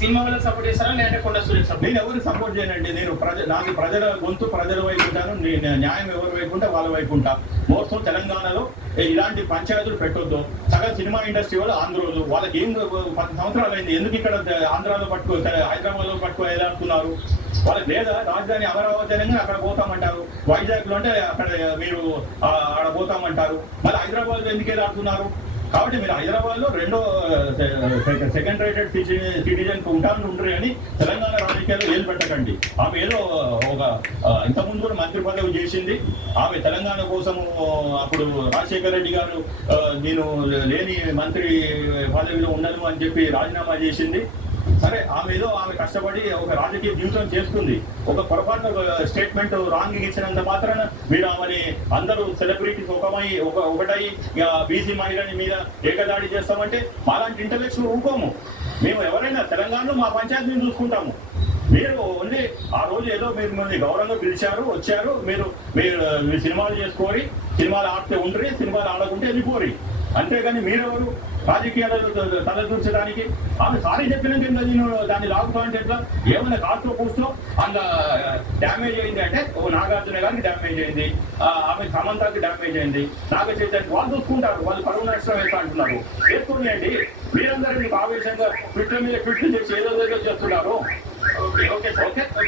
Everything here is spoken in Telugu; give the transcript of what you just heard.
సినిమా వాళ్ళకి సపోర్ట్ చేస్తారా లేదంటే కొండ సూర్యకి సపోర్ట్? నేను ఎవరికి సపోర్ట్ చేయనండి. నేను నాకు ప్రజల గొంతు ప్రజల వైపు ఉంటాను. నేను న్యాయం ఎవరి వైపు ఉంటా వాళ్ళ వైపు ఉంటా. మోస్తం తెలంగాణలో ఇలాంటి పంచాయతీలు పెట్టొద్దు. సగం సినిమా ఇండస్ట్రీ వాళ్ళు ఆంధ్రోలు, వాళ్ళకి ఏం 10 సంవత్సరాలు అయింది, ఎందుకు ఇక్కడ ఆంధ్రాలో హైదరాబాద్ లో పట్టుకొని ఎలాడుతున్నారు? వాళ్ళకి లేదా రాజధాని అమరావతి అనగా అక్కడ పోతామంటారు, వైజాగ్ లో అంటే అక్కడ మీరు ఆడ పోతామంటారు, మళ్ళీ హైదరాబాద్ లో ఎందుకు ఎలాడుతున్నారు? కాబట్టి మీరు హైదరాబాద్ లో రెండో సెకండ్ రేటెడ్ సిటిజన్ ఉంటారు అని తెలంగాణ రాజకీయాల్లో ఏలు పెట్టకండి. ఆమె ఏదో ఒక ఇంతకుముందు కూడా మంత్రి పదవి చేసింది. ఆమె తెలంగాణ కోసము అప్పుడు రాజశేఖర రెడ్డి గారు నేను లేని మంత్రి పదవిలో ఉండను అని చెప్పి రాజీనామా చేసింది. సరే, ఆమె కష్టపడి ఒక రాజకీయ జీవితం చేస్తుంది. ఒక పొరపాటు స్టేట్మెంట్ రాంగ్ ఇచ్చినంత మాత్రాన మీరు ఆమెని అందరూ సెలబ్రిటీస్ ఒకటై బీసీ మహిళని మీద ఏకదాడి చేస్తామంటే మాలాంటి ఇంటలెక్చువల్ ఊరుకోము. మేము ఎవరైనా తెలంగాణలో మా పంచాయతీని చూసుకుంటాము. మీరు ఓన్లీ ఆ రోజు ఏదో మీరు మిమ్మల్ని గౌరవంగా పిలిచారు, వచ్చారు, మీరు సినిమాలు చేసుకోరి, సినిమాలు ఆడితే ఉండరి, సినిమాలు ఆడకుంటే వెళ్ళిపోరి. అంతేగాని మీరెవరు రాజకీయాలలో తలదూర్చడానికి? ఆమె సారీ చెప్పినాక నేను దాన్ని లాగుతా అంటే ఎట్లా? ఏమైనా కాస్తో కూర్చో అందులో డ్యామేజ్ అయింది అంటే నాగార్జున గారికి డ్యామేజ్ అయింది, ఆమె సమంతకి డ్యామేజ్ అయింది, నాగ చైతన్య వాళ్ళు చూసుకుంటారు, వాళ్ళు పరువు నష్టం వేస్తా అంటున్నారు. వేసుకునేయండి. మీరందరూ మీకు ఆవేశంగా ట్విట్టర్ మీద ట్విట్లు చేసి ఏదో చేస్తున్నారు. Okay okay okay okay